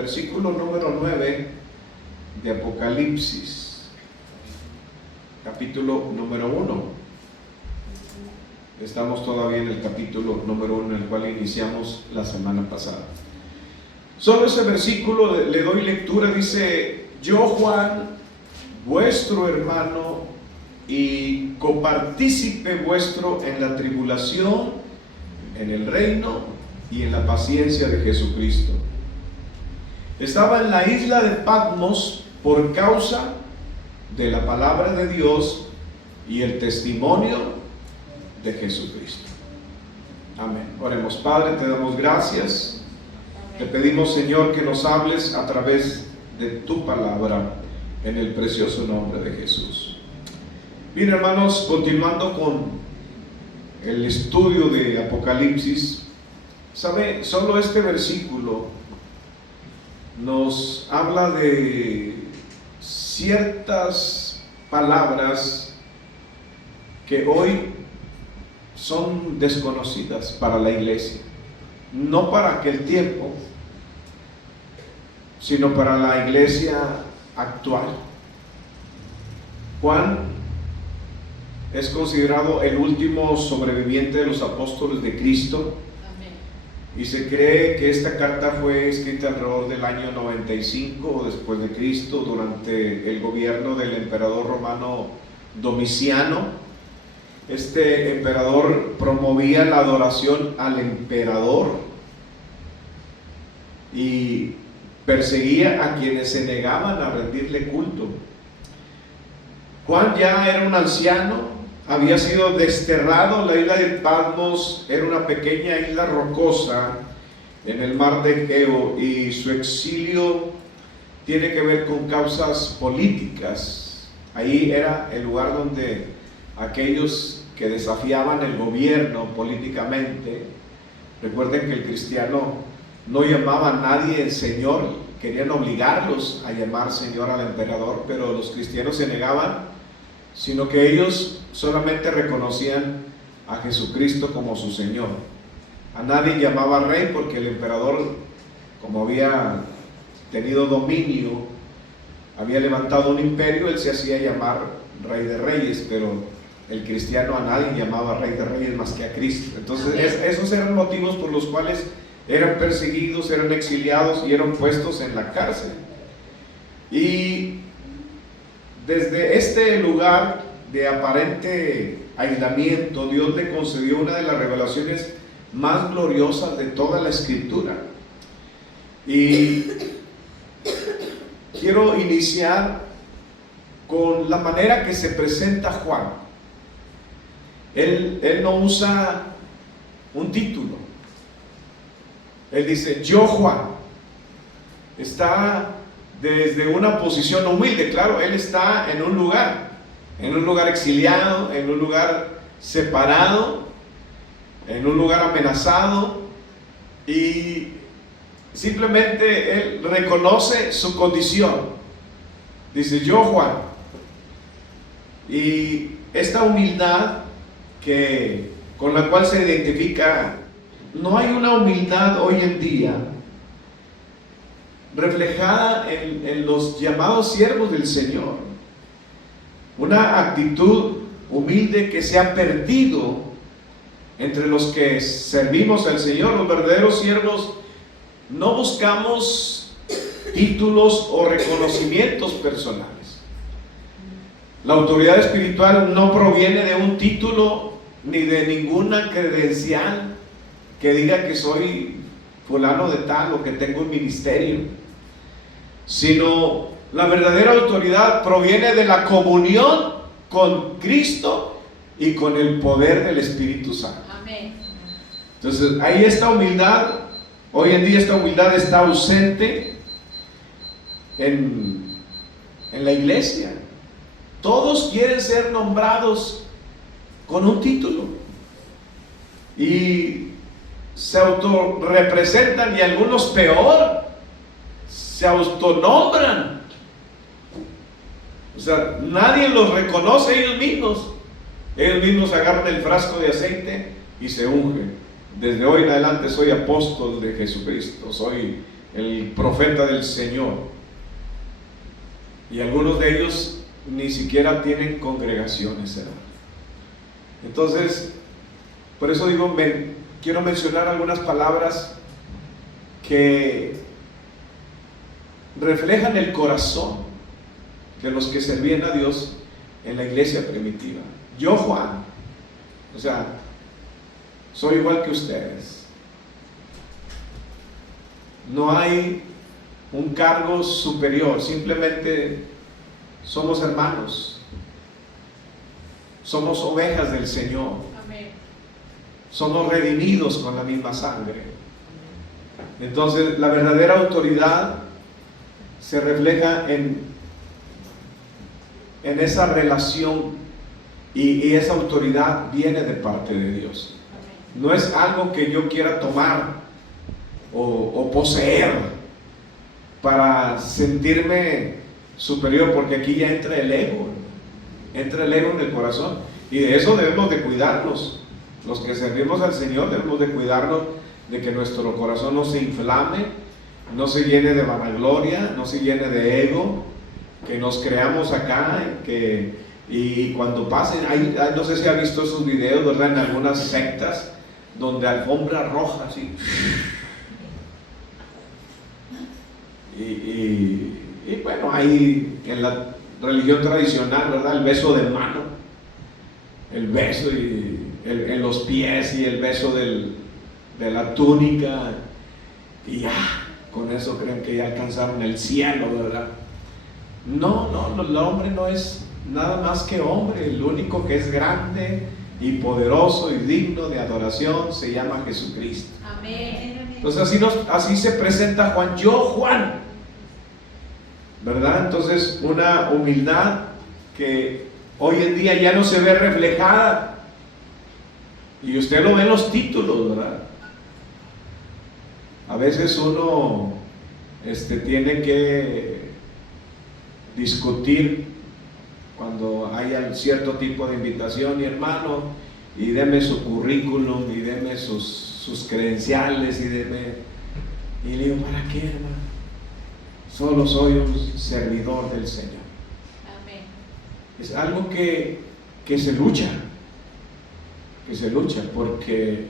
versículo número 9 de Apocalipsis, capítulo número 1. Estamos todavía en el capítulo número 1, en el cual iniciamos la semana pasada. Solo ese versículo le doy lectura. Dice: yo, Juan, vuestro hermano y copartícipe vuestro en la tribulación, en el reino y en la paciencia de Jesucristo. Estaba en la isla de Patmos por causa de la palabra de Dios y el testimonio de Jesucristo. Amén. Oremos. Padre, te damos gracias. Te pedimos, Señor, que nos hables a través de tu palabra, en el precioso nombre de Jesús. Bien, hermanos, continuando con el estudio de Apocalipsis, ¿sabe? Solo este versículo nos habla de ciertas palabras que hoy son desconocidas para la iglesia, no para aquel tiempo, sino para la iglesia actual. Juan es considerado el último sobreviviente de los apóstoles de Cristo. Amén. Y se cree que esta carta fue escrita alrededor del año 95 después de Cristo, durante el gobierno del emperador romano Domiciano. Este emperador promovía la adoración al emperador y perseguía a quienes se negaban a rendirle culto. Juan ya era un anciano, había sido desterrado. La isla de Patmos era una pequeña isla rocosa en el mar de Egeo, y su exilio tiene que ver con causas políticas. Ahí era el lugar donde aquellos que desafiaban el gobierno políticamente, recuerden que el cristiano no llamaba a nadie Señor, querían obligarlos a llamar Señor al emperador, pero los cristianos se negaban, sino que ellos solamente reconocían a Jesucristo como su Señor. A nadie llamaba rey, porque el emperador, como había tenido dominio, había levantado un imperio, él se hacía llamar Rey de Reyes, pero el cristiano a nadie llamaba Rey de Reyes más que a Cristo. Entonces esos eran motivos por los cuales eran perseguidos, eran exiliados y eran puestos en la cárcel. Y desde este lugar de aparente aislamiento, Dios le concedió una de las revelaciones más gloriosas de toda la Escritura. Y quiero iniciar con la manera que se presenta Juan. Él no usa un título. Él dice: yo, Juan. Está desde una posición humilde. Claro, él está en un lugar exiliado, en un lugar separado, en un lugar amenazado, y simplemente él reconoce su condición. Dice: yo, Juan. Y esta humildad con la cual se identifica, no hay una humildad hoy en día reflejada en los llamados siervos del Señor, una actitud humilde que se ha perdido entre los que servimos al Señor. Los verdaderos siervos no buscamos títulos o reconocimientos personales. La autoridad espiritual no proviene de un título ni de ninguna credencial que diga que soy fulano de tal o que tengo un ministerio, sino la verdadera autoridad proviene de la comunión con Cristo y con el poder del Espíritu Santo. Amén. Entonces, ahí esta humildad, hoy en día esta humildad está ausente en la iglesia. Todos quieren ser nombrados con un título y se autorrepresentan, y algunos peor, se autonombran. O sea, nadie los reconoce, ellos mismos agarran el frasco de aceite y se ungen. Desde hoy en adelante soy apóstol de Jesucristo, soy el profeta del Señor. Y algunos de ellos ni siquiera tienen congregaciones, hermano. Entonces, por eso digo, quiero mencionar algunas palabras que reflejan el corazón de los que servían a Dios en la iglesia primitiva. Yo, Juan, o sea, soy igual que ustedes. No hay un cargo superior, simplemente somos hermanos, somos ovejas del Señor. Amén. Somos redimidos con la misma sangre. Entonces, la verdadera autoridad se refleja en esa relación, y esa autoridad viene de parte de Dios. No es algo que yo quiera tomar o poseer para sentirme superior, porque aquí ya entra el ego en el corazón, y de eso debemos de cuidarnos. Los que servimos al Señor debemos de cuidarnos de que nuestro corazón no se inflame, no se llene de vanagloria, no se llene de ego, que nos creamos acá, y cuando pasen, no sé si ha visto esos videos, ¿verdad? En algunas sectas donde alfombra roja así, y bueno, ahí en la religión tradicional, ¿verdad? El beso de mano, el beso en los pies, y el beso de la túnica, y ya, con eso creen que ya alcanzaron el cielo, ¿verdad? No, el hombre no es nada más que hombre. El único que es grande y poderoso y digno de adoración se llama Jesucristo. Amén. Entonces así se presenta Juan. Yo, Juan, ¿verdad? Entonces, una humildad que hoy en día ya no se ve reflejada, y usted lo ve en los títulos, ¿verdad? A veces uno tiene que discutir cuando haya cierto tipo de invitación, y hermano, y deme su currículum, y deme sus credenciales, y le digo, ¿para qué, hermano? Solo soy un servidor del Señor. Amén. Es algo que se lucha, porque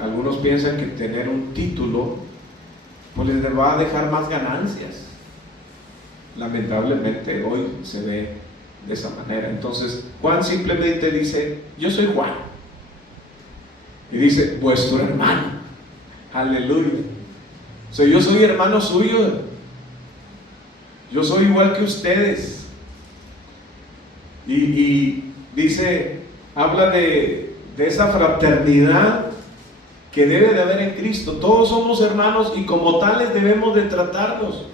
algunos piensan que tener un título pues les va a dejar más ganancias. Lamentablemente hoy se ve de esa manera. Entonces Juan simplemente dice, yo soy Juan, y dice, vuestro hermano. Aleluya. O sea, yo soy hermano suyo, yo soy igual que ustedes. Y dice, habla de esa fraternidad que debe de haber en Cristo. Todos somos hermanos, y como tales debemos de tratarnos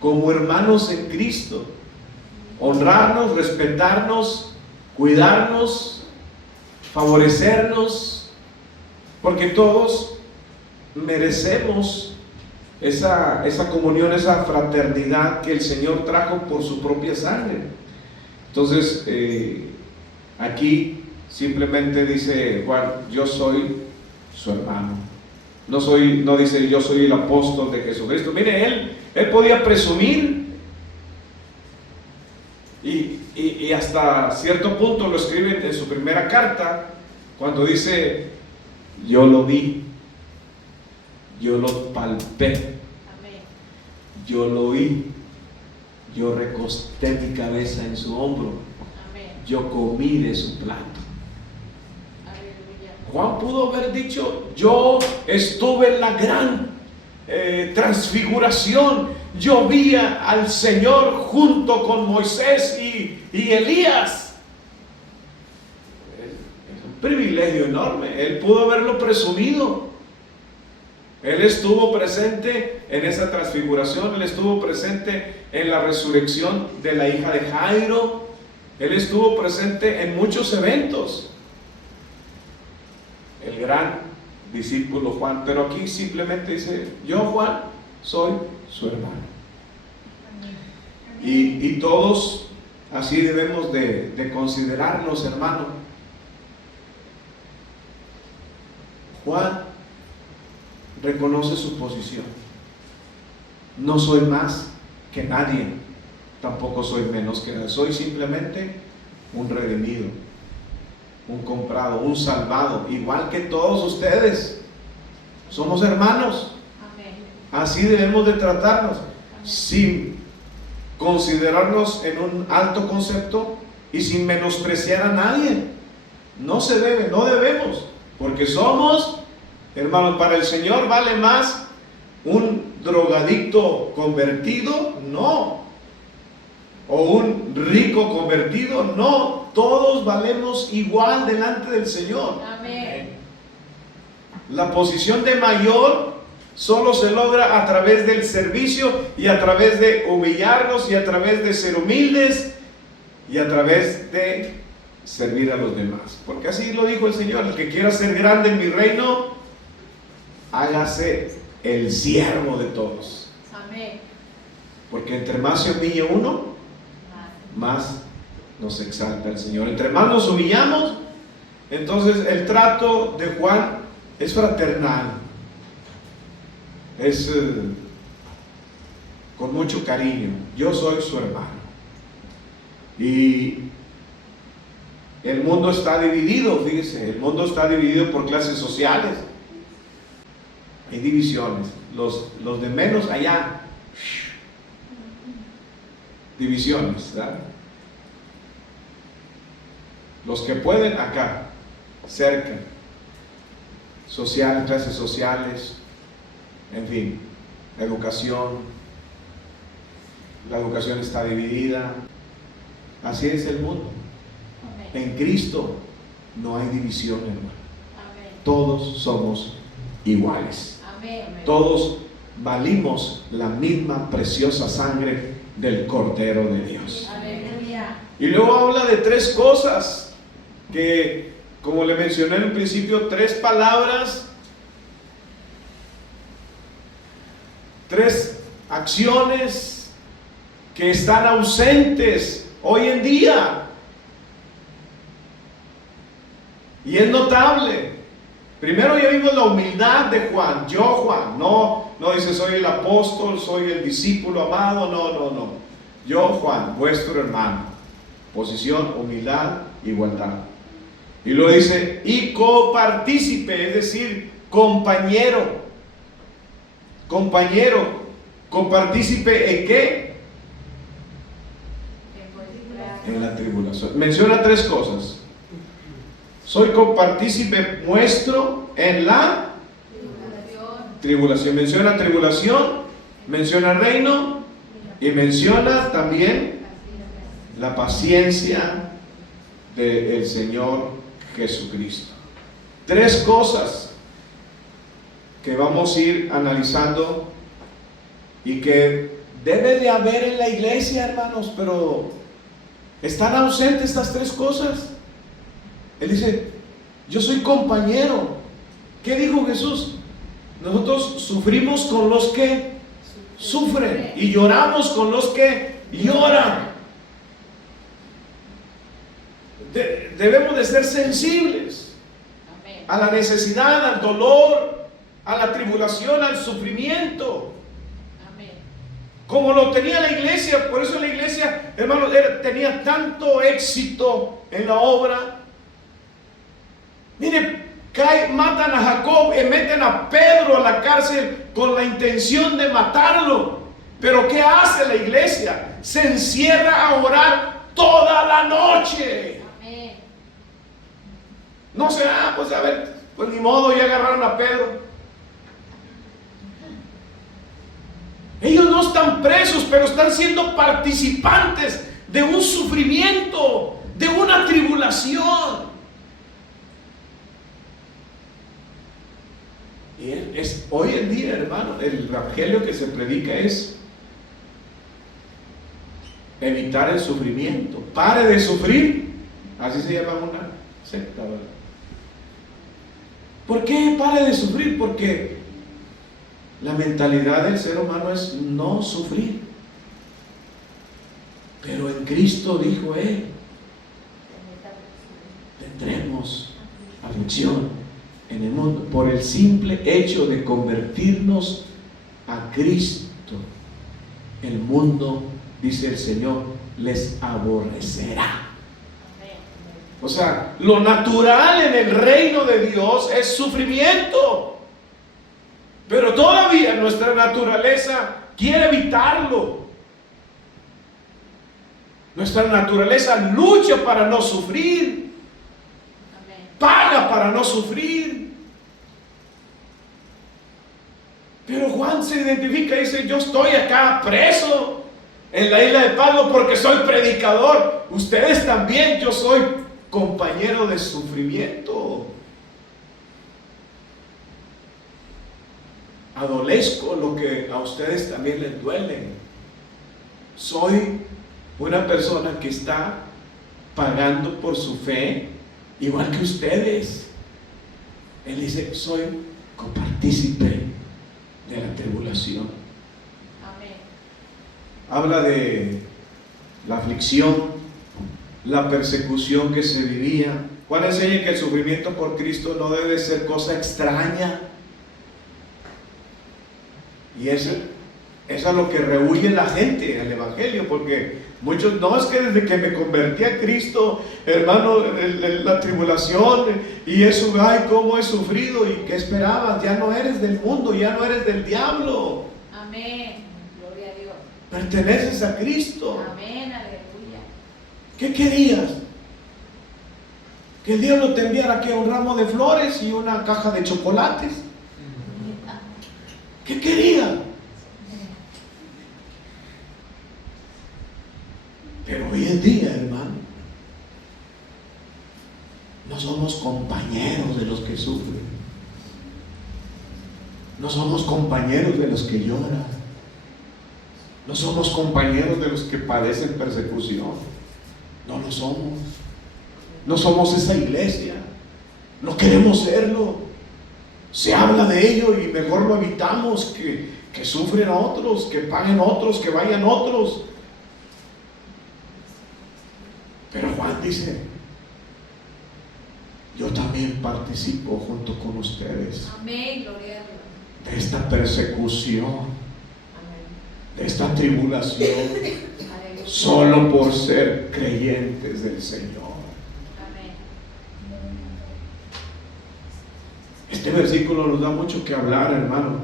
como hermanos en Cristo, honrarnos, respetarnos, cuidarnos, favorecernos, porque todos merecemos esa comunión, esa fraternidad que el Señor trajo por su propia sangre. Entonces, aquí simplemente dice Juan, yo soy su hermano. No dice yo soy el apóstol de Jesucristo. Mire, él podía presumir, y hasta cierto punto lo escribe en su primera carta, cuando dice, yo lo vi, yo lo palpé, Amén. yo lo oí, yo recosté mi cabeza en su hombro, Amén. yo comí de su plato. Aleluya. Juan pudo haber dicho, yo estuve en la gran transfiguración, yo vi al Señor junto con Moisés y Elías. Es un privilegio enorme. Él pudo haberlo presumido. Él estuvo presente en esa transfiguración, él estuvo presente en la resurrección de la hija de Jairo, él estuvo presente en muchos eventos. El gran discípulo Juan, pero aquí simplemente dice, yo, Juan, soy su hermano. Y todos así debemos de considerarnos, hermano. Juan reconoce su posición. No soy más que nadie, tampoco soy menos que nadie. Soy simplemente un redimido, un comprado, un salvado, igual que todos ustedes. Somos hermanos. Amén. Así debemos de tratarnos, Amén. sin considerarnos en un alto concepto y sin menospreciar a nadie. No se debe, no debemos, porque somos, hermanos, para el Señor vale más un drogadicto convertido, no, o un rico convertido, no, todos valemos igual delante del Señor. Amén. La posición de mayor solo se logra a través del servicio y a través de humillarnos y a través de ser humildes y a través de servir a los demás. Porque así lo dijo el Señor: el que quiera ser grande en mi reino, hágase el siervo de todos. Amén. Porque entre más se humille uno, más nos exalta el Señor. Entre más nos humillamos, entonces el trato de Juan es fraternal, es con mucho cariño. Yo soy su hermano. Y el mundo está dividido, fíjese, el mundo está dividido por clases sociales. Hay divisiones. Los de menos allá, divisiones, ¿verdad? Los que pueden acá, cerca, sociales, clases sociales, en fin, educación. La educación está dividida. Así es el mundo. Amén. En Cristo no hay división, hermano. Amén. Todos somos iguales. Amén. Todos valimos la misma preciosa sangre del Cordero de Dios. Aleluya. Y luego habla de tres cosas que, como le mencioné en un principio, tres palabras, tres acciones que están ausentes hoy en día. Y es notable. Primero ya vimos la humildad de Juan. Yo, Juan, no dice soy el apóstol, soy el discípulo amado, no. Yo, Juan, vuestro hermano. Posición, humildad, igualdad. Y luego dice, y copartícipe, es decir, compañero. Compañero, copartícipe ¿en qué? En la tribulación. Menciona tres cosas. Soy copartícipe vuestro en la tribulación. Menciona tribulación, menciona reino y menciona también la paciencia del Señor Jesucristo. Tres cosas que vamos a ir analizando y que debe de haber en la iglesia, hermanos, pero están ausentes estas tres cosas. Él dice, yo soy compañero. ¿Qué dijo Jesús? Nosotros sufrimos con los que sufren y lloramos con los que lloran. Debemos de ser sensibles a la necesidad, al dolor, a la tribulación, al sufrimiento. Como lo tenía la iglesia. Por eso la iglesia, hermanos, tenía tanto éxito en la obra. Mire, matan a Jacob y meten a Pedro a la cárcel con la intención de matarlo. Pero ¿qué hace la iglesia? Se encierra a orar toda la noche. Amén. No sé, pues a ver, pues ni modo, ya agarraron a Pedro. Ellos no están presos, pero están siendo participantes de un sufrimiento, de una tribulación. Y hoy en día, hermano, el evangelio que se predica es evitar el sufrimiento. Pare de sufrir. Así se llama una secta, ¿verdad? ¿Por qué pare de sufrir? Porque la mentalidad del ser humano es no sufrir. Pero en Cristo dijo Él, tendremos aflicción. en el mundo, por el simple hecho de convertirnos a Cristo, el mundo, dice el Señor, les aborrecerá. O sea, lo natural en el reino de Dios es sufrimiento, pero todavía nuestra naturaleza quiere evitarlo. Nuestra naturaleza lucha para no sufrir, paga para no sufrir. Pero Juan se identifica y dice: yo estoy acá preso en la isla de Patmos porque soy predicador. Ustedes también, yo soy compañero de sufrimiento. Adolezco lo que a ustedes también les duele. Soy una persona que está pagando por su fe, igual que ustedes. Él dice: soy copartícipe de la tribulación. Amén. Habla de la aflicción, la persecución que se vivía. Juan enseña que el sufrimiento por Cristo no debe ser cosa extraña. Y eso es a lo que rehuye la gente al Evangelio, porque muchos, no, es que desde que me convertí a Cristo, hermano, la tribulación y eso, ay, cómo he sufrido. ¿Y qué esperabas? Ya no eres del mundo, ya no eres del diablo. Amén. Gloria a Dios. Perteneces a Cristo. Amén. Aleluya. ¿Qué querías? ¿Que el diablo te enviara aquí un ramo de flores y una caja de chocolates? ¿Qué querías? Pero hoy en día, hermano, no somos compañeros de los que sufren. No somos compañeros de los que lloran. No somos compañeros de los que padecen persecución. No lo somos. No somos esa iglesia. No queremos serlo. Se habla de ello y mejor lo evitamos, que sufren a otros, que paguen otros, que vayan otros. Pero Juan dice: yo también participo junto con ustedes. Amén. Gloria a Dios. De esta persecución, Amén. de esta tribulación, Aleluya. solo por ser creyentes del Señor. Amén. Este versículo nos da mucho que hablar, hermano.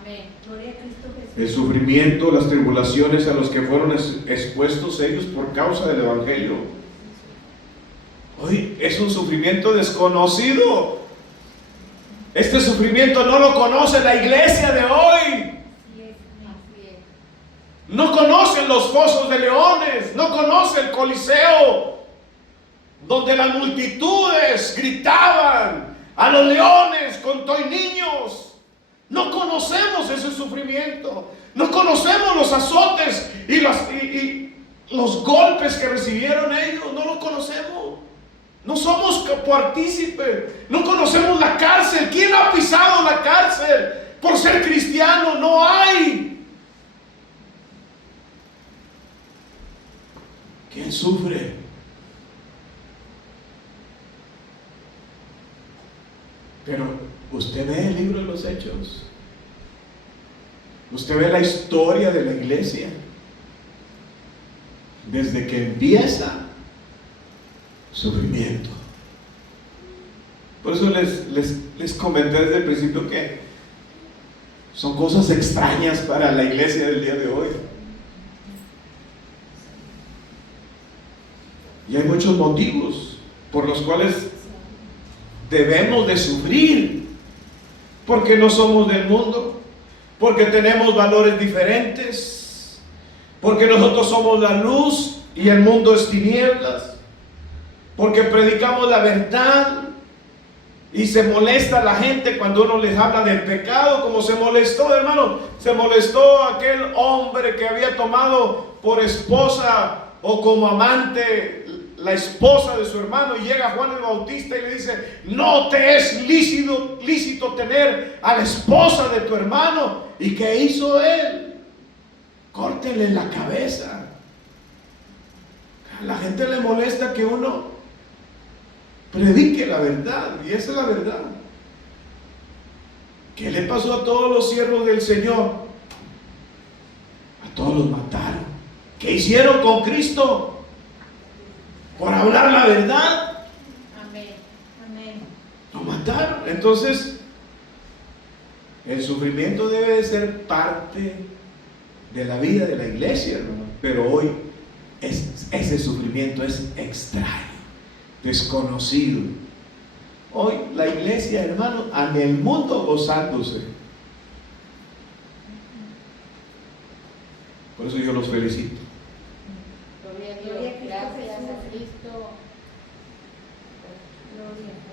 Amén. Gloria a Cristo Jesús. El sufrimiento, las tribulaciones a los que fueron expuestos ellos por causa del Evangelio. Hoy es un sufrimiento desconocido. Este sufrimiento no lo conoce la iglesia de hoy. Así es. Así es. No conocen los fosos de leones, no conocen el Coliseo, donde las multitudes gritaban a los leones con toy niños. No conocemos ese sufrimiento, no conocemos los azotes y los golpes que recibieron ellos, no lo conocemos. No somos partícipes, no conocemos la cárcel. ¿Quién ha pisado la cárcel por ser cristiano? No hay. ¿Quién sufre? Pero usted ve el libro de los Hechos, usted ve la historia de la iglesia, desde que empieza, sufrimiento. Por eso les comenté desde el principio que son cosas extrañas para la iglesia del día de hoy. Y hay muchos motivos por los cuales debemos de sufrir, porque no somos del mundo, porque tenemos valores diferentes, porque nosotros somos la luz y el mundo es tinieblas, porque predicamos la verdad y se molesta la gente cuando uno les habla del pecado, como se molestó, hermano, se molestó aquel hombre que había tomado por esposa o como amante la esposa de su hermano, y llega Juan el Bautista y le dice: no te es lícito tener a la esposa de tu hermano. ¿Y qué hizo él? Córtenle la cabeza. A la gente le molesta que uno predique la verdad, y esa es la verdad. ¿Qué le pasó a todos los siervos del Señor? A todos los mataron. ¿Qué hicieron con Cristo? Por hablar la verdad. Amén. Amén. Lo mataron. Entonces, el sufrimiento debe de ser parte de la vida de la iglesia, hermano. Pero hoy ese sufrimiento es extraño, desconocido. Hoy la iglesia, hermano, en el mundo gozándose. Por eso yo los felicito. Gloria a Dios. Gracias a Cristo. Gloria a Dios.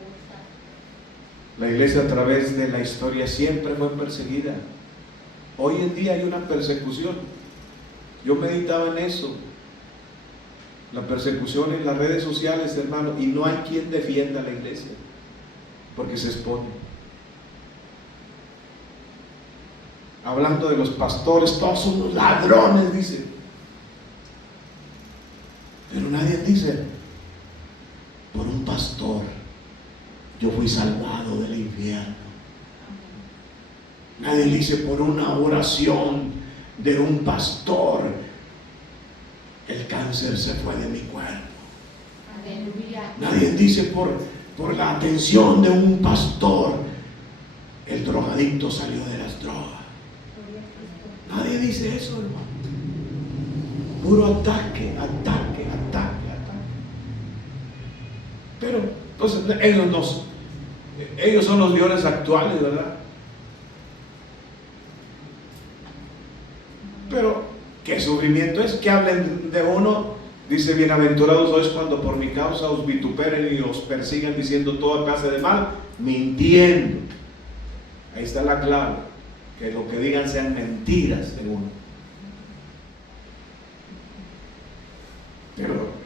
La iglesia a través de la historia siempre fue perseguida. Hoy en día hay una persecución. Yo meditaba en eso. La persecución en las redes sociales, hermano, y no hay quien defienda a la iglesia, porque se expone. Hablando de los pastores, todos son los ladrones, dicen. Pero nadie dice, por un pastor yo fui salvado del infierno. Nadie dice, por una oración de un pastor el cáncer se fue de mi cuerpo. Aleluya. Nadie dice, por la atención de un pastor el drogadicto salió de las drogas. Nadie dice eso, hermano. Puro ataque. Pero entonces ellos son los leones actuales, ¿verdad? Pero ¿qué sufrimiento es? Que hablen de uno. Dice, bienaventurados sois cuando por mi causa os vituperen y os persigan diciendo toda clase de mal, mintiendo. Ahí está la clave, que lo que digan sean mentiras de uno. Pero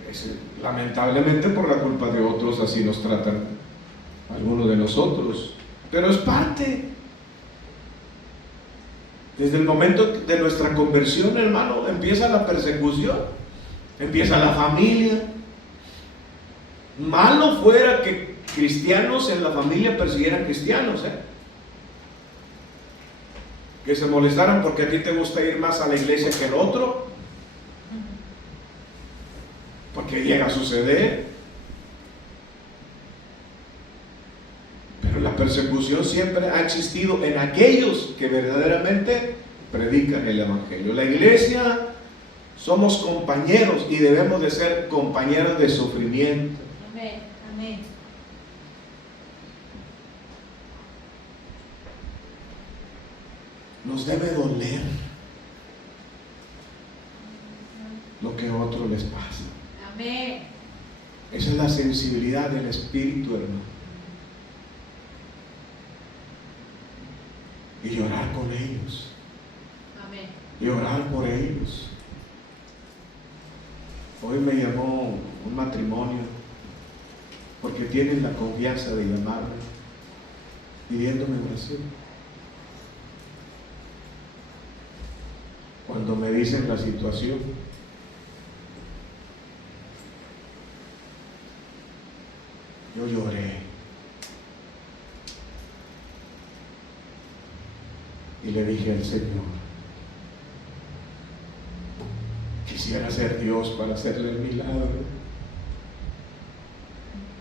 lamentablemente por la culpa de otros así nos tratan algunos de nosotros. Pero es parte. Desde el momento de nuestra conversión, hermano, empieza la persecución, empieza la familia. Malo fuera que cristianos en la familia persiguieran cristianos, que se molestaran porque a ti te gusta ir más a la iglesia que el otro, porque llega a suceder. Pero la persecución siempre ha existido en aquellos que verdaderamente predican el evangelio. La iglesia somos compañeros y debemos de ser compañeros de sufrimiento. Amén. Amén. Nos debe doler lo que a otros les pasa. Amén. Esa es la sensibilidad del espíritu, hermano. Y llorar con ellos. Amén. Y orar por ellos. Hoy me llamó un matrimonio porque tienen la confianza de llamarme pidiéndome oración. Cuando me dicen la situación, yo lloré y le dije al Señor, quisiera ser Dios para hacerle el milagro,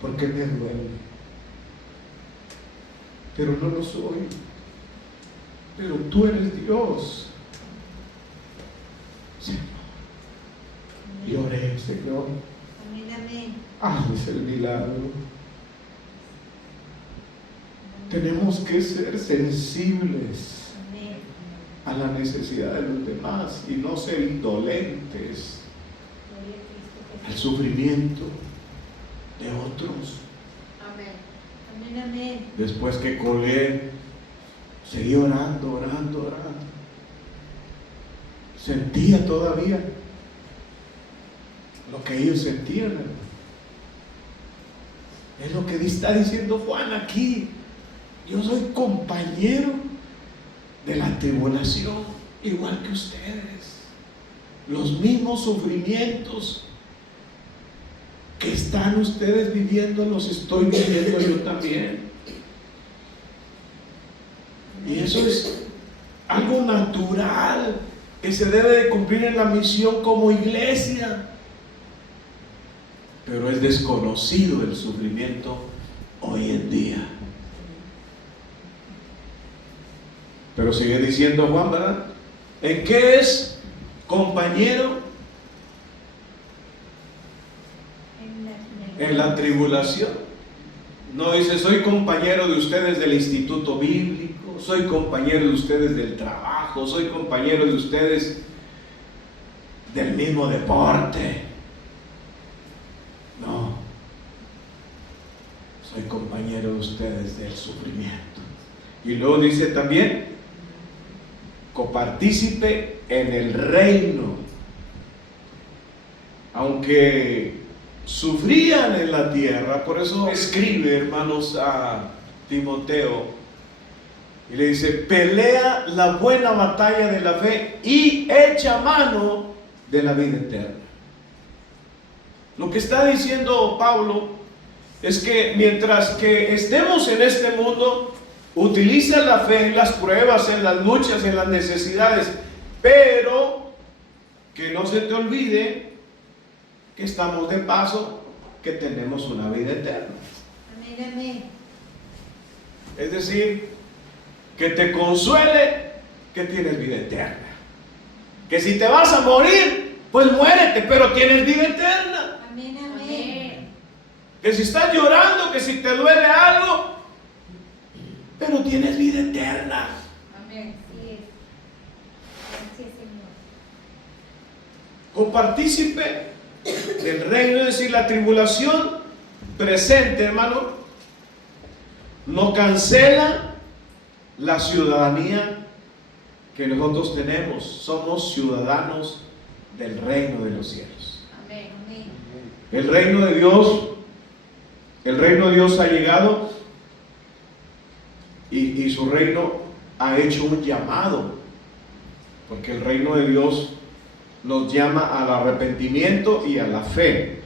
porque me duele, pero no lo soy. Pero tú eres Dios, Señor. Y oré, Señor, Amén. Amén. hazles el milagro. Tenemos que ser sensibles Amén. a la necesidad de los demás y no ser indolentes Gloria a Cristo al Jesús. sufrimiento de otros. Amén. Amén. Amén. Después que colgué, seguí orando. Sentía todavía lo que ellos sentían, hermano. Es lo que está diciendo Juan aquí. Yo soy compañero de la tribulación, igual que ustedes. Los mismos sufrimientos que están ustedes viviendo, los estoy viviendo yo también. Y eso es algo natural que se debe de cumplir en la misión como iglesia. Pero es desconocido el sufrimiento hoy en día. Pero sigue diciendo Juan, ¿verdad? ¿En qué es compañero? En la tribulación. No dice, soy compañero de ustedes del instituto bíblico, soy compañero de ustedes del trabajo, soy compañero de ustedes del mismo deporte. No, soy compañero de ustedes del sufrimiento. Y luego dice también, copartícipe en el reino. Aunque sufrían en la tierra, por eso escribe, hermanos, a Timoteo y le dice, pelea la buena batalla de la fe y echa mano de la vida eterna. Lo que está diciendo Pablo es que mientras que estemos en este mundo, utiliza la fe en las pruebas, en las luchas, en las necesidades, pero que no se te olvide que estamos de paso, que tenemos una vida eterna. Amén, amén. Es decir, que te consuele que tienes vida eterna. Que si te vas a morir, pues muérete, pero tienes vida eterna. Amén, amén. Que si estás llorando, que si te duele algo, pero tienes vida eterna. Amén. Así es. Gracias, Señor. Copartícipe del reino, es decir, la tribulación presente, hermano, no cancela la ciudadanía que nosotros tenemos. Somos ciudadanos del reino de los cielos. Amén, amén. El reino de Dios ha llegado y su reino ha hecho un llamado, porque el reino de Dios nos llama al arrepentimiento y a la fe.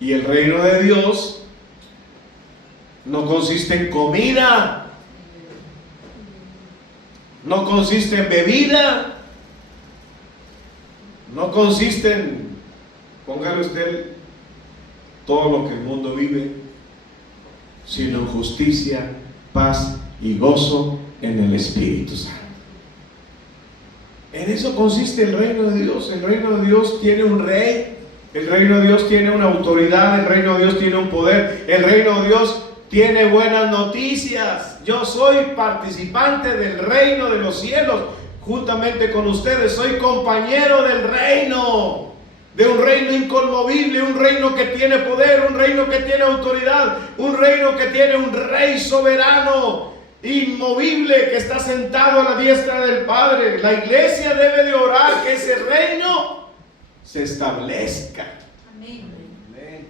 Y el reino de Dios no consiste en comida, no consiste en bebida, no consiste en, póngale usted todo lo que el mundo vive, sino en justicia, paz y gozo en el Espíritu Santo. En eso consiste el reino de Dios. El reino de Dios tiene un rey, el reino de Dios tiene una autoridad, el reino de Dios tiene un poder, el reino de Dios tiene buenas noticias. Yo soy participante del reino de los cielos, juntamente con ustedes. Soy compañero del reino, de un reino inconmovible, un reino que tiene poder, un reino que tiene autoridad, un reino que tiene un rey soberano, inmovible, que está sentado a la diestra del Padre. La iglesia debe de orar que ese reino se establezca. Amén. Amén.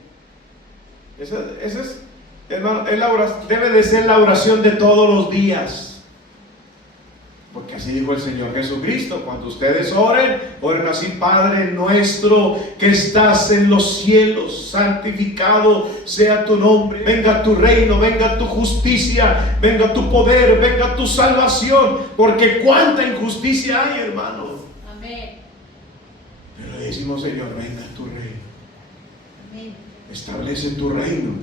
Esa es, hermano, debe de ser la oración de todos los días. Porque así dijo el Señor Jesucristo: cuando ustedes oren, oren así: Padre nuestro que estás en los cielos, santificado sea tu nombre. Venga tu reino, venga tu justicia, venga tu poder, venga tu salvación. Porque cuánta injusticia hay, hermano. Amén. Pero le decimos: Señor, venga tu reino. Amén. Establece tu reino.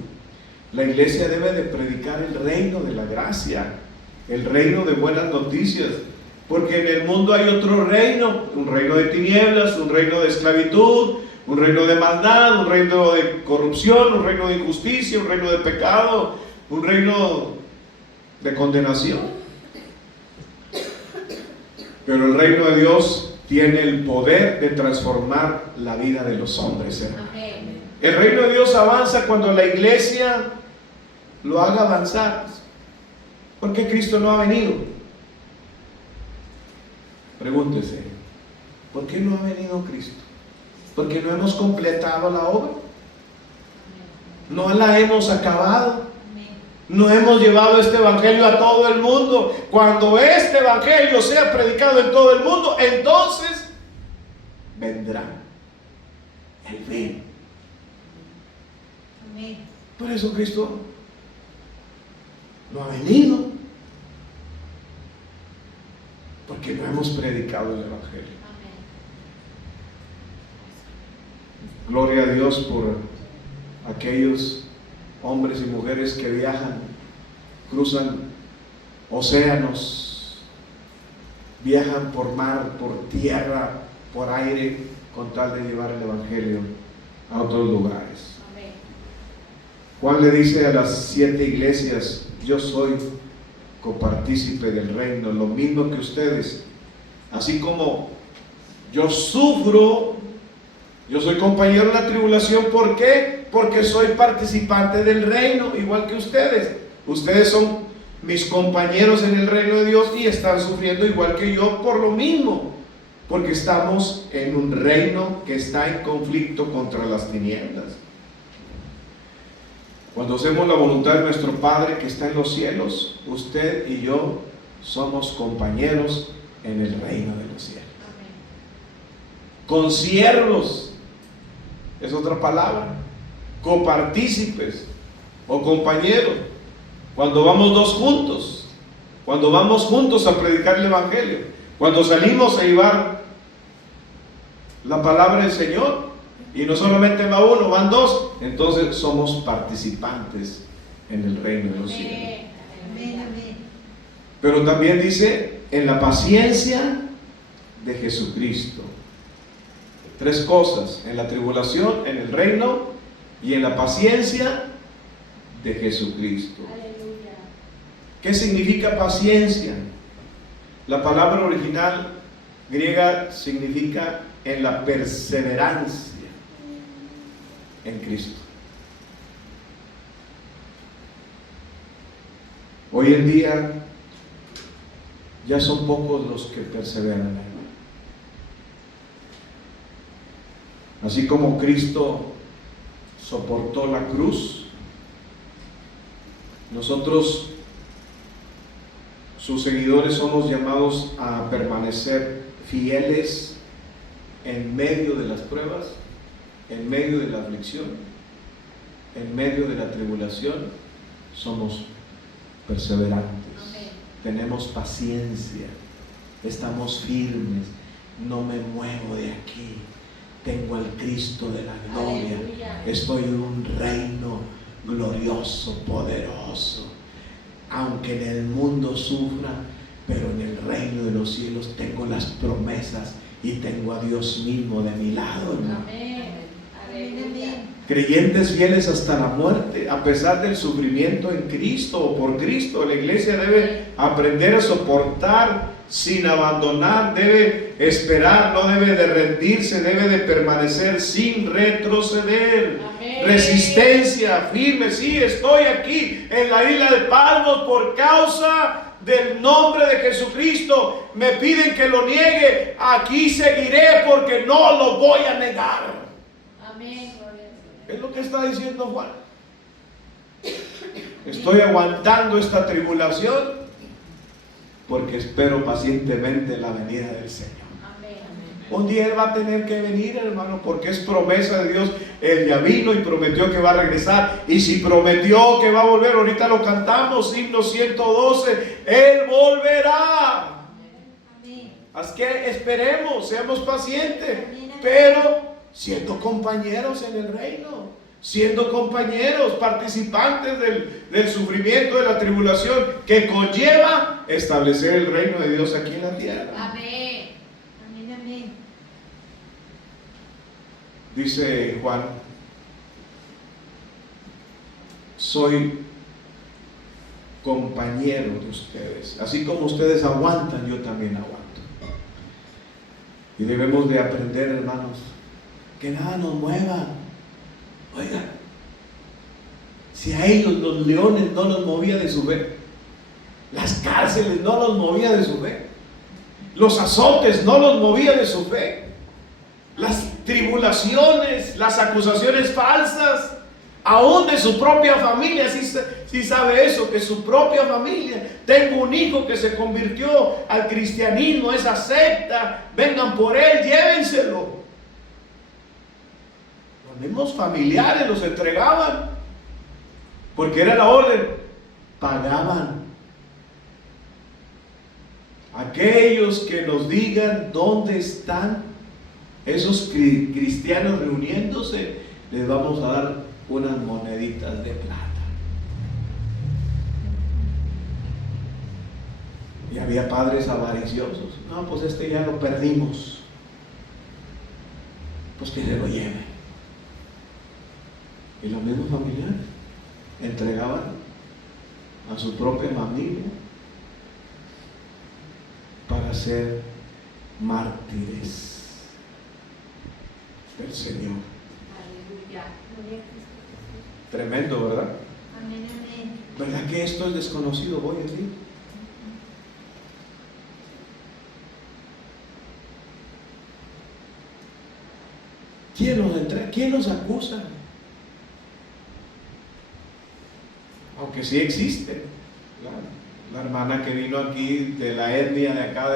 La iglesia debe de predicar el reino de la gracia, el reino de buenas noticias, porque en el mundo hay otro reino, un reino de tinieblas, un reino de esclavitud, un reino de maldad, un reino de corrupción, un reino de injusticia, un reino de pecado, un reino de condenación. Pero el reino de Dios tiene el poder de transformar la vida de los hombres, hermano. Amén. El reino de Dios avanza cuando la iglesia lo haga avanzar. ¿Por qué Cristo no ha venido? Pregúntese, ¿por qué no ha venido Cristo? ¿Porque no hemos completado la obra? ¿No la hemos acabado? ¿No hemos llevado este evangelio a todo el mundo? Cuando este evangelio sea predicado en todo el mundo, entonces vendrá el fin. Amén. Por eso Cristo no ha venido. porque no hemos predicado el Evangelio. Gloria a Dios por aquellos hombres y mujeres que viajan, cruzan océanos, viajan por mar, por tierra, por aire, con tal de llevar el Evangelio a otros lugares. Amén. Juan le dice a las 7 iglesias: yo soy copartícipe del reino, lo mismo que ustedes. Así como yo sufro, yo soy compañero en la tribulación. ¿Por qué? Porque soy participante del reino, igual que ustedes. Ustedes son mis compañeros en el reino de Dios y están sufriendo igual que yo por lo mismo, porque estamos en un reino que está en conflicto contra las tinieblas. Cuando hacemos la voluntad de nuestro Padre que está en los cielos, usted y yo somos compañeros en el reino de los cielos. Consiervos es otra palabra, copartícipes o compañeros. Cuando vamos dos juntos, cuando vamos juntos a predicar el Evangelio, cuando salimos a llevar la palabra del Señor, y no solamente va uno, van dos, entonces somos participantes en el reino de los cielos. Pero también dice, en la paciencia de Jesucristo. 3 cosas: en la tribulación, en el reino y en la paciencia de Jesucristo. Aleluya. ¿Qué significa paciencia? La palabra original griega significa en la perseverancia en Cristo. Hoy en día ya son pocos los que perseveran. Así como Cristo soportó la cruz, nosotros, sus seguidores, somos llamados a permanecer fieles en medio de las pruebas, en medio de la aflicción, en medio de la tribulación. Somos perseverantes. Amén. Tenemos paciencia, estamos firmes, no me muevo de aquí, tengo al Cristo de la gloria. Aleluya. Estoy en un reino glorioso, poderoso, aunque en el mundo sufra, pero en el reino de los cielos tengo las promesas y tengo a Dios mismo de mi lado, hermano. Amén. Creyentes fieles hasta la muerte, a pesar del sufrimiento en Cristo o por Cristo. La iglesia debe aprender a soportar sin abandonar, debe esperar, no debe de rendirse, debe de permanecer sin retroceder. Amén. Resistencia firme. Sí, estoy aquí en la isla de Patmos por causa del nombre de Jesucristo. Me piden que lo niegue, aquí seguiré porque no lo voy a negar. Amén. Es lo que está diciendo Juan. Estoy aguantando esta tribulación porque espero pacientemente la venida del Señor. Amén. Un día Él va a tener que venir, hermano, porque es promesa de Dios. Él ya vino y prometió que va a regresar. Y si prometió que va a volver, ahorita lo cantamos, himno 112, Él volverá. Amén. Así que esperemos, seamos pacientes. Amén. Pero siendo compañeros en el reino, siendo compañeros, participantes del sufrimiento, de la tribulación que conlleva establecer el reino de Dios aquí en la tierra. Amén. Amén, amén. Dice Juan: soy compañero de ustedes, así como ustedes aguantan, yo también aguanto. Y debemos de aprender, hermanos, que nada nos mueva. Oiga, si a ellos los leones no los movía de su fe, las cárceles no los movía de su fe, los azotes no los movía de su fe, las tribulaciones, las acusaciones falsas, aún de su propia familia. Si sabe eso, que su propia familia, tengo un hijo que se convirtió al cristianismo, esa secta, vengan por él, llévenselo. Los mismos familiares los entregaban, porque era la orden, pagaban. Aquellos que nos digan dónde están esos cristianos reuniéndose, les vamos a dar unas moneditas de plata. Y había padres avariciosos. No, pues este ya lo perdimos. Pues que se lo lleve. Y los mismos familiares entregaban a su propia familia para ser mártires del Señor. Aleluya. Tremendo, ¿verdad? Amén, amén. ¿Verdad que esto es desconocido hoy en día? ¿Quién nos acusa? Aunque sí existe. La hermana que vino aquí de la etnia de acá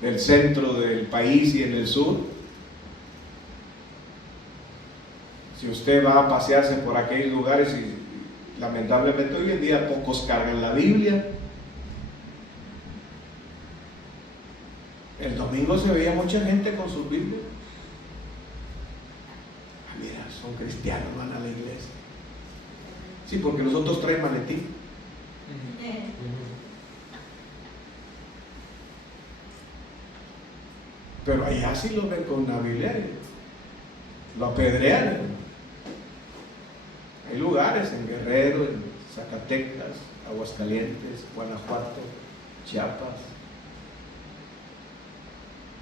del centro del país y en el sur. Si usted va a pasearse por aquellos lugares, y lamentablemente hoy en día pocos cargan la Biblia. El domingo se veía mucha gente con sus Biblias. Ah, mira, son cristianos, van a la iglesia. Sí, porque los otros traen maletín. Pero allá sí lo ven con una Biblia, lo apedrean. Hay lugares en Guerrero, en Zacatecas, Aguascalientes, Guanajuato, Chiapas.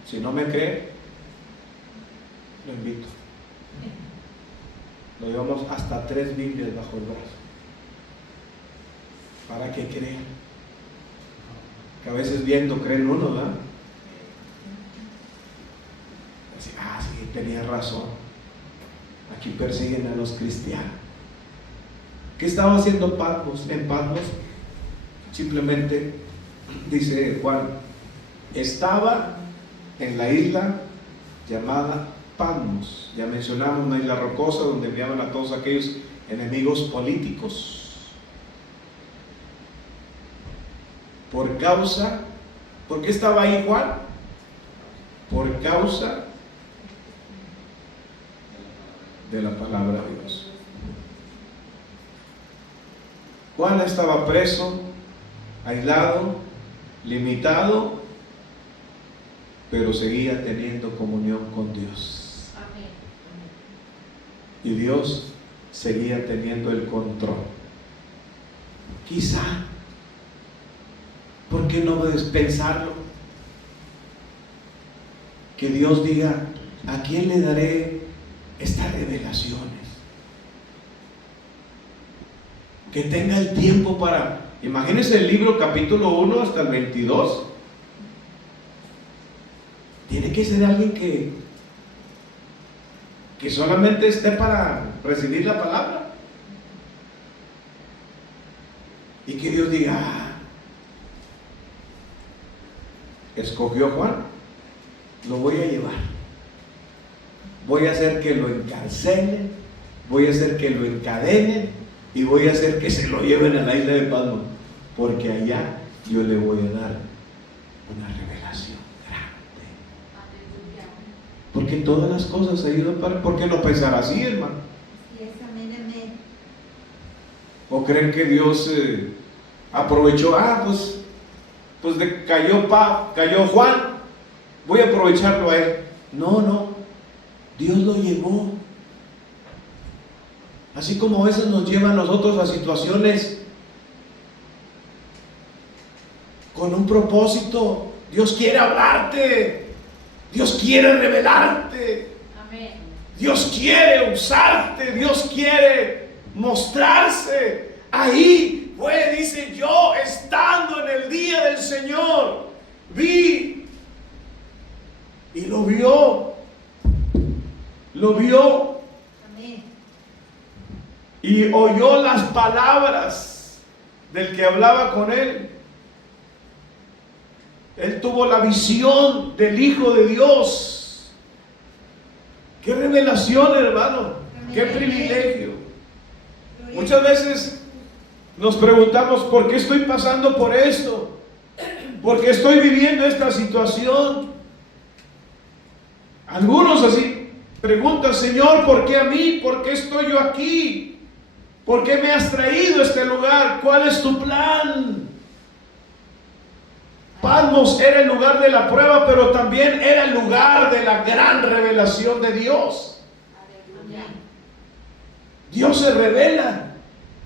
Si no me cree, lo invito. Lo llevamos hasta 3 Biblias bajo el brazo, para que crean. Que a veces viendo creen uno, ¿verdad? Así, sí, tenía razón. Aquí persiguen a los cristianos. ¿Qué estaba haciendo Patmos? En Patmos, simplemente dice Juan, estaba en la isla llamada Patmos. Ya mencionamos una isla rocosa donde enviaban a todos aquellos enemigos políticos. ¿Por qué estaba ahí Juan? Por causa de la palabra de Dios. Juan estaba preso, aislado, limitado, pero seguía teniendo comunión con Dios. Amén. Y Dios seguía teniendo el control. Quizá, ¿por qué no pensarlo? Que Dios diga, ¿a quién le daré estas revelaciones? Que tenga el tiempo para... Imagínense el libro capítulo 1 hasta el 22. Tiene que ser alguien que solamente esté para recibir la palabra. Y que Dios diga, escogió a Juan, lo voy a llevar. Voy a hacer que lo encarcelen, voy a hacer que lo encadenen y voy a hacer que se lo lleven a la isla de Patmos, porque allá yo le voy a dar una revelación grande. Porque todas las cosas ayudan para... ¿Por qué no pensar así, hermano? Sí, es amén, amén. ¿O creen que Dios aprovechó? Cayó Juan, voy a aprovecharlo a él. No, Dios lo llevó. Así como a veces nos lleva a nosotros a situaciones con un propósito. Dios quiere hablarte, Dios quiere revelarte, Amén. Dios quiere usarte, Dios quiere mostrarse. Ahí fue, dice, yo estando en el día del Señor, vi y lo vio. Amén. Y oyó las palabras del que hablaba con él. Él tuvo la visión del Hijo de Dios. ¡Qué revelación, hermano! ¡Qué privilegio! Muchas veces nos preguntamos, ¿por qué estoy pasando por esto? porque estoy viviendo esta situación. Algunos así preguntan, Señor, ¿por qué a mí? ¿Por qué estoy yo aquí? ¿Por qué me has traído a este lugar? ¿Cuál es tu plan? Patmos era el lugar de la prueba, pero también era el lugar de la gran revelación de Dios. Dios se revela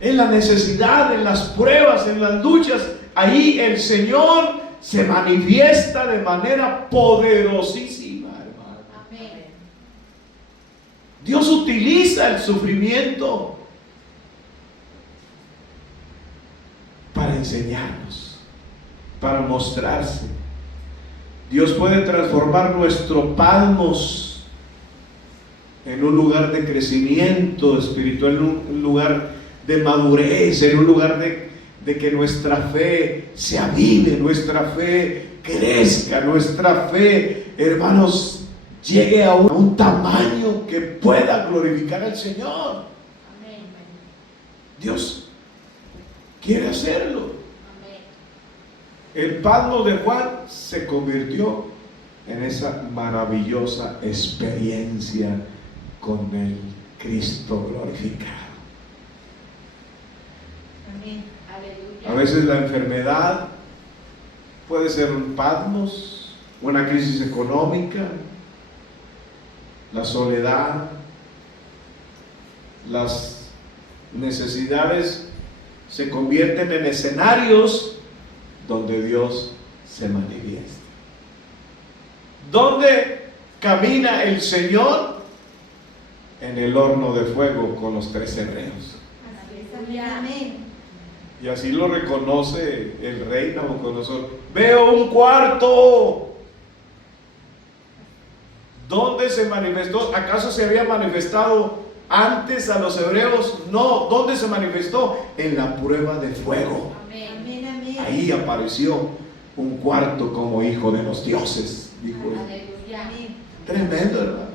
en la necesidad, en las pruebas, en las luchas. Ahí el Señor se manifiesta de manera poderosísima, hermano. Amén. Dios utiliza el sufrimiento para enseñarnos, para mostrarse. Dios puede transformar nuestro Patmos en un lugar de crecimiento espiritual, en un lugar de madurez, en un lugar de que nuestra fe se avive, nuestra fe crezca, nuestra fe, hermanos, llegue a un tamaño que pueda glorificar al Señor. Amén. Dios quiere hacerlo. Amén. El Patmos de Juan se convirtió en esa maravillosa experiencia con el Cristo glorificado. Amén. Aleluya. A veces la enfermedad puede ser un Patmos, una crisis económica, la soledad, las necesidades se convierten en escenarios donde Dios se manifiesta. ¿Dónde camina el Señor? En el horno de fuego con los 3 hebreos. Aleluya. Amén. Y así lo reconoce el rey Nabucodonosor. Veo un cuarto. ¿Dónde se manifestó? ¿Acaso se había manifestado antes a los hebreos? No. ¿Dónde se manifestó? En la prueba de fuego. Amén. Amén. Amén. Ahí apareció un cuarto como hijo de los dioses, dijo él. Aleluya. Amén. Tremendo, hermano.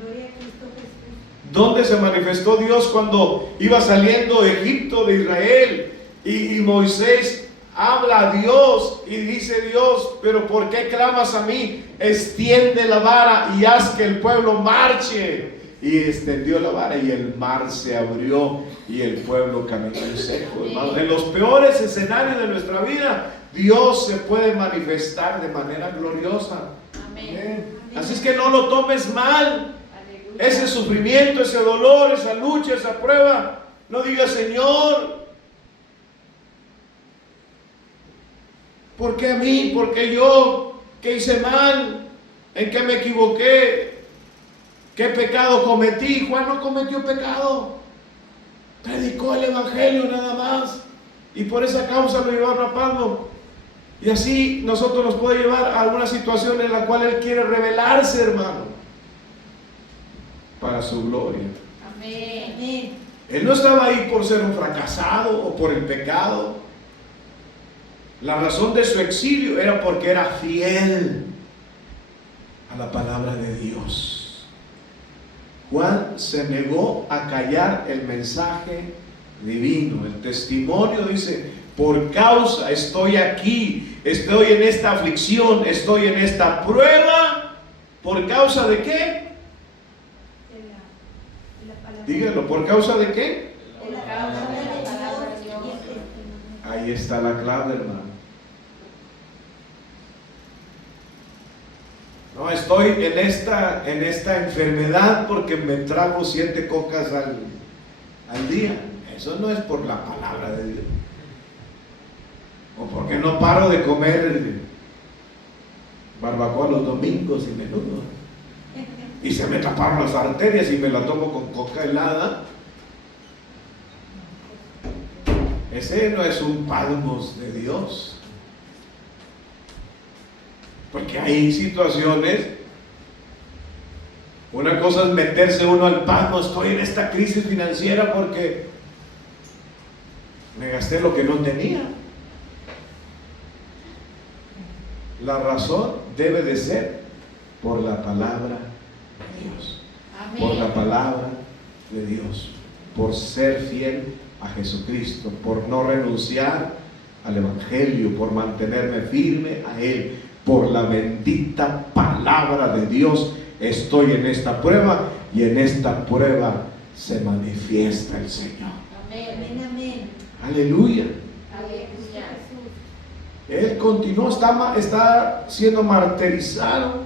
Gloria a Cristo Jesús. ¿Dónde se manifestó Dios cuando iba saliendo de Egipto, de Israel? Y Moisés habla a Dios y dice Dios, pero ¿por qué clamas a mí? Extiende la vara y haz que el pueblo marche. Y extendió la vara y el mar se abrió y el pueblo caminó en seco. Hermanos, en los peores escenarios de nuestra vida, Dios se puede manifestar de manera gloriosa. Amén. Así es que no lo tomes mal. Aleluya. Ese sufrimiento, ese dolor, esa lucha, esa prueba. No digas, Señor, ¿por qué a mí? ¿Por qué yo? ¿Qué hice mal? ¿En qué me equivoqué? ¿Qué pecado cometí? Juan no cometió pecado. Predicó el evangelio nada más. Y por esa causa lo llevaron a Patmos. Y así nosotros nos puede llevar a alguna situación en la cual Él quiere revelarse, hermano, para su gloria. Amén. Amén. Él no estaba ahí por ser un fracasado o por el pecado. La razón de su exilio era porque era fiel a la palabra de Dios. Juan se negó a callar el mensaje divino, el testimonio. Dice, por causa estoy aquí, estoy en esta aflicción, estoy en esta prueba. ¿Por causa de qué? Díganlo, ¿por causa de qué? La causa de la palabra de Dios. Ahí está la clave, hermano. No, estoy en esta enfermedad porque me trago 7 cocas al día. Eso no es por la palabra de Dios. O porque no paro de comer barbacoa los domingos y menudo. Y se me taparon las arterias y me la tomo con coca helada. Ese no es un Patmos de Dios. Porque hay situaciones, una cosa es meterse uno al Patmos, estoy en esta crisis financiera porque me gasté lo que no tenía. La razón debe de ser por la palabra de Dios. Amén. Por la palabra de Dios, por ser fiel a Jesucristo, por no renunciar al Evangelio, por mantenerme firme a Él, por la bendita palabra de Dios. Estoy en esta prueba y en esta prueba se manifiesta el Señor. Amén, amén, amén. Aleluya. Aleluya. Él continuó, está siendo martirizado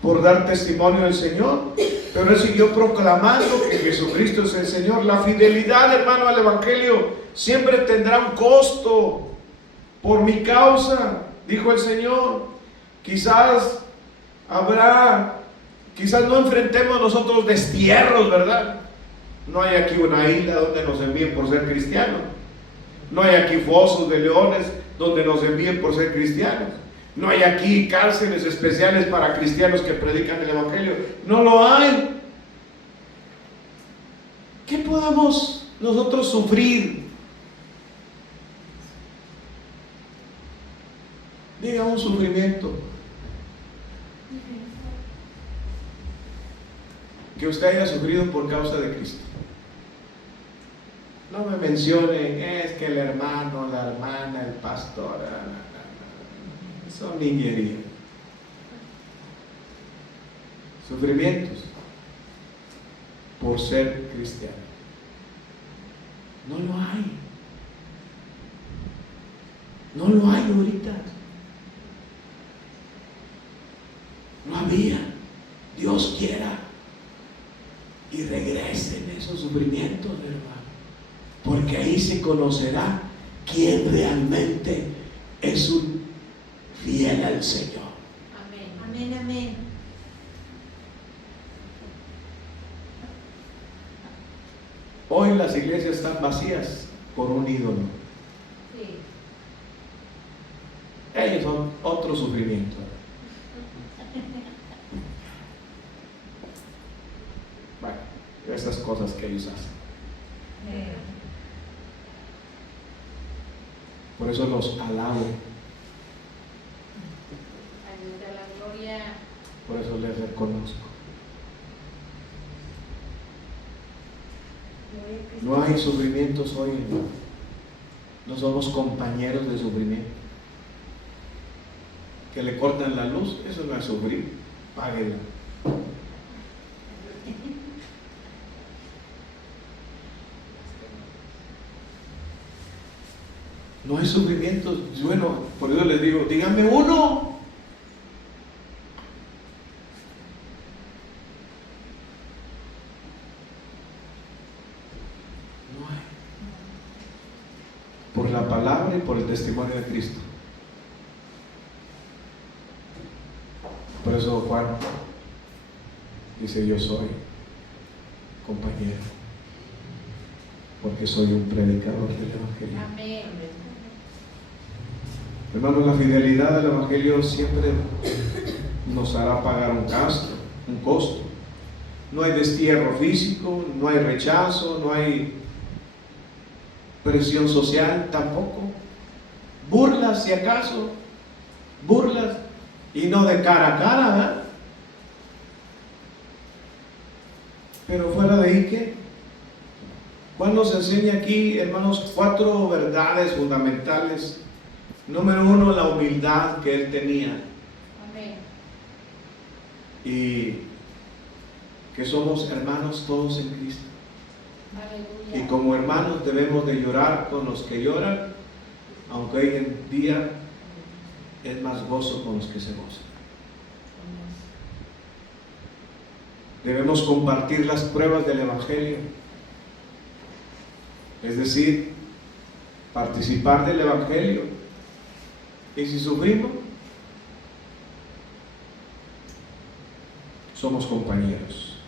por dar testimonio del Señor, pero él siguió proclamando que Jesucristo es el Señor. La fidelidad, hermano, al Evangelio siempre tendrá un costo. Por mi causa, dijo el Señor, quizás no enfrentemos nosotros destierros, ¿verdad? No hay aquí una isla donde nos envíen por ser cristianos. No hay aquí fosos de leones donde nos envíen por ser cristianos. No hay aquí cárceles especiales para cristianos que predican el Evangelio. No lo hay. ¿Qué podemos nosotros sufrir? Diga un sufrimiento que usted haya sufrido por causa de Cristo. No me mencione, es que el hermano, la hermana, el pastor, son niñerías. Sufrimientos por ser cristiano. No lo hay. No lo hay ahorita. No había. Dios quiera y regresen esos sufrimientos, hermano, porque ahí se conocerá quién realmente es un fiel al Señor. Amén, amén, amén. Hoy las iglesias están vacías por un ídolo. Sí. Ellos son otro sufrimiento. Bueno, esas cosas que ellos hacen. Por eso los alabo. A Dios de la gloria. Por eso les reconozco. No hay sufrimientos hoy, hermano. No somos compañeros de sufrimiento. Que le cortan la luz, eso no es sufrir. Páguela. No hay sufrimientos. Bueno, por eso les digo, díganme uno. No hay. Por la palabra y por el testimonio de Cristo. Por eso Juan dice, yo soy compañero, porque soy un predicador del Evangelio. Amén. Hermanos, la fidelidad al Evangelio siempre nos hará pagar un costo. No hay destierro físico, no hay rechazo, no hay presión social tampoco. Burlas, si acaso, burlas, y no de cara a cara, ¿verdad? Pero fuera de ahí, ¿qué? Juan nos enseña aquí, hermanos, 4 verdades fundamentales. Número 1, la humildad que él tenía. Amén. Y que somos hermanos todos en Cristo. Aleluya. Y como hermanos debemos de llorar con los que lloran, aunque hoy en día es más gozo con los que se gozan. Debemos compartir las pruebas del Evangelio. Es decir, participar del Evangelio. Y si sufrimos, somos compañeros.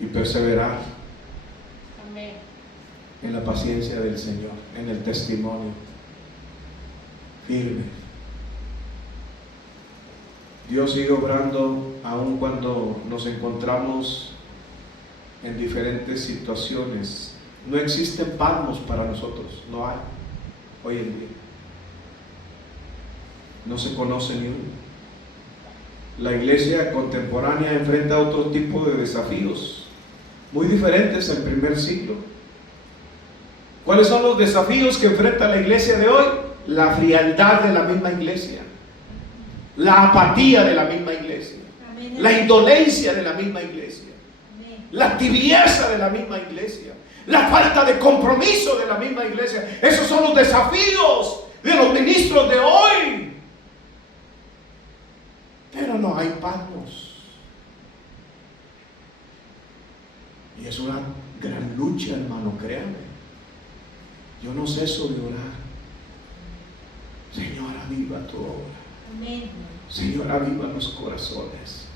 Y perseverar Amén. en la paciencia del Señor, en el testimonio firme. Dios sigue obrando aun cuando nos encontramos en diferentes situaciones. No existen palmos para nosotros, no hay hoy en día. No se conoce ni uno. La iglesia contemporánea enfrenta otro tipo de desafíos, muy diferentes al primer siglo. ¿Cuáles son los desafíos que enfrenta la iglesia de hoy? La frialdad de la misma iglesia, la apatía de la misma iglesia, la indolencia de la misma iglesia, la tibieza de la misma iglesia, la falta de compromiso de la misma iglesia. Esos son los desafíos de los ministros de hoy. Pero no hay pasmos. Y es una gran lucha, hermano, créanme. Yo no ceso de orar. Señor, aviva tu obra. Amén. Señor, aviva los corazones.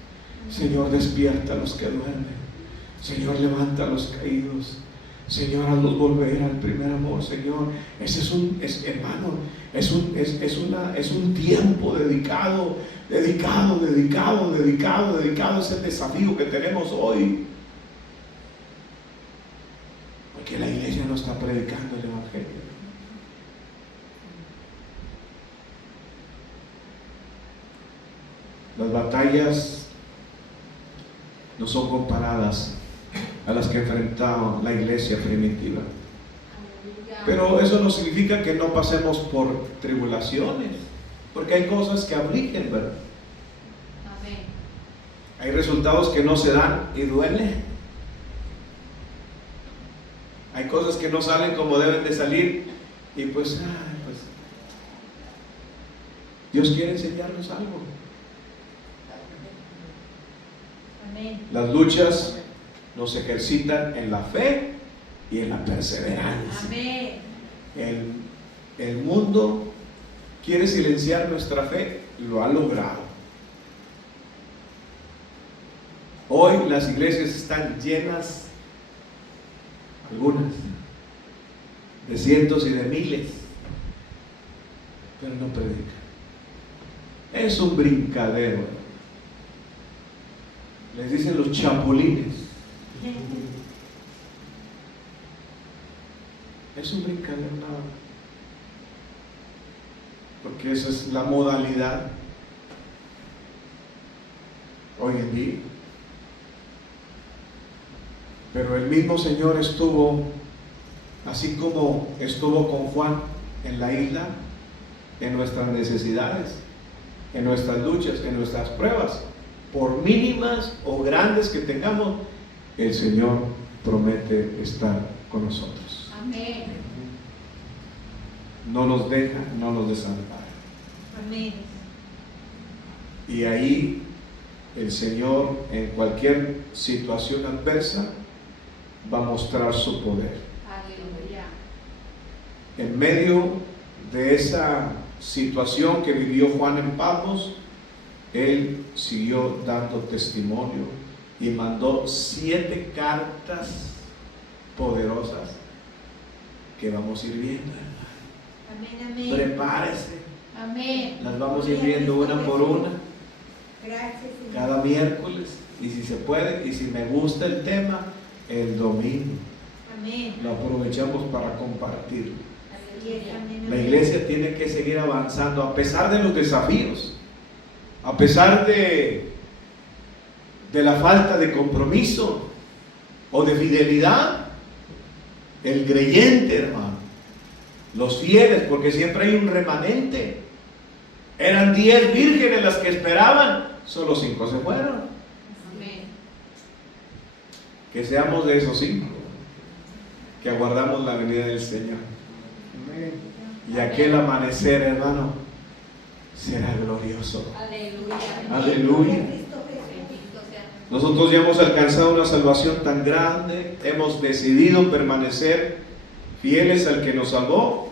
Señor, despierta a los que duermen. Señor, levanta a los caídos. Señor, hazlos volver al primer amor. Señor, ese es un tiempo dedicado. Es el desafío que tenemos hoy. Porque la iglesia no está predicando el evangelio. Las batallas no son comparadas a las que enfrentaba la iglesia primitiva. Pero eso no significa que no pasemos por tribulaciones, porque hay cosas que afligen, ¿verdad? Hay resultados que no se dan y duele. Hay cosas que no salen como deben de salir y pues Dios quiere enseñarnos algo. Amén. Las luchas nos ejercitan en la fe y en la perseverancia. Amén. El mundo quiere silenciar nuestra fe, lo ha logrado. Hoy las iglesias están llenas, algunas, de cientos y de miles, pero no predican. Es un brincadero. Les dicen los chapulines. Es un brincadero nada más. Porque esa es la modalidad hoy en día. Pero el mismo Señor estuvo, así como estuvo con Juan en la isla, en nuestras necesidades, en nuestras luchas, en nuestras pruebas, por mínimas o grandes que tengamos, el Señor promete estar con nosotros. Amén. No nos deja, no nos desampara. Amén. Y ahí el Señor, en cualquier situación adversa, va a mostrar su poder. Aleluya. En medio de esa situación que vivió Juan en Patmos, él siguió dando testimonio y mandó 7 cartas poderosas que vamos a ir viendo. Amén, amén. Prepárese. Amén. Las vamos a ir viendo una por una. Gracias, cada miércoles, y si se puede, y si me gusta el tema, el domingo. Amén. Lo aprovechamos para compartirlo. La iglesia tiene que seguir avanzando a pesar de los desafíos, a pesar de la falta de compromiso o de fidelidad. El creyente, hermano, los fieles, porque siempre hay un remanente. Eran 10 vírgenes las que esperaban, solo 5 se fueron. Amén. Que seamos de esos 5 que aguardamos la venida del Señor. Amén. Y aquel amanecer, hermano, será glorioso. Aleluya. Aleluya. Nosotros ya hemos alcanzado una salvación tan grande, hemos decidido permanecer fieles al que nos salvó,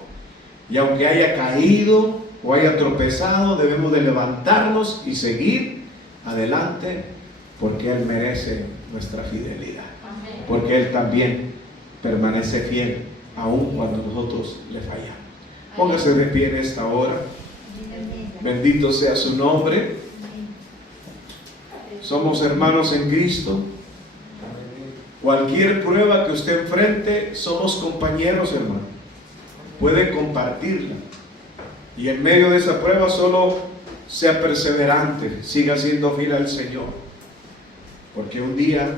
y aunque haya caído o haya tropezado, debemos de levantarnos y seguir adelante, porque Él merece nuestra fidelidad. Amén. Porque Él también permanece fiel aun cuando nosotros le fallamos. Póngase de pie en esta hora. Bendito sea su nombre. Somos hermanos en Cristo. Cualquier prueba que usted enfrente, somos compañeros, hermano. Puede compartirla. Y en medio de esa prueba solo sea perseverante, siga siendo fiel al Señor. Porque un día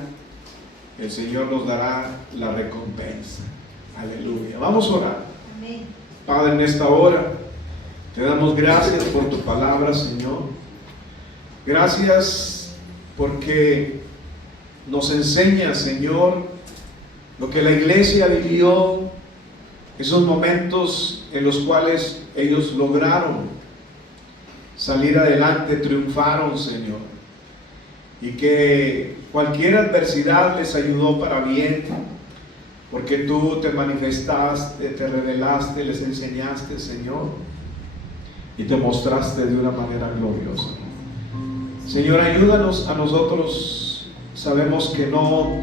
el Señor nos dará la recompensa. Aleluya. Vamos a orar. Amén. Padre, en esta hora te damos gracias por tu palabra, Señor. Gracias porque nos enseña, Señor, lo que la iglesia vivió, esos momentos en los cuales ellos lograron salir adelante, triunfaron, Señor, y que cualquier adversidad les ayudó para bien, porque tú te manifestaste, te revelaste, les enseñaste, Señor, y te mostraste de una manera gloriosa. Señor, ayúdanos a nosotros. Sabemos que no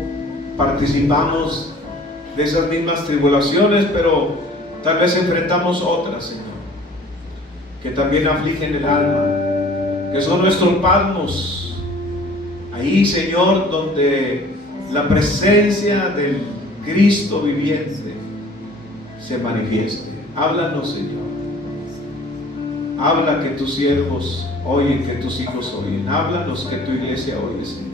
participamos de esas mismas tribulaciones, pero tal vez enfrentamos otras, Señor, que también afligen el alma, que son nuestros palmos. Ahí, Señor, donde la presencia del Cristo viviente se manifieste. Háblanos, Señor. Habla que tus siervos oyen, que tus hijos oyen. Háblanos que tu iglesia oye, Señor.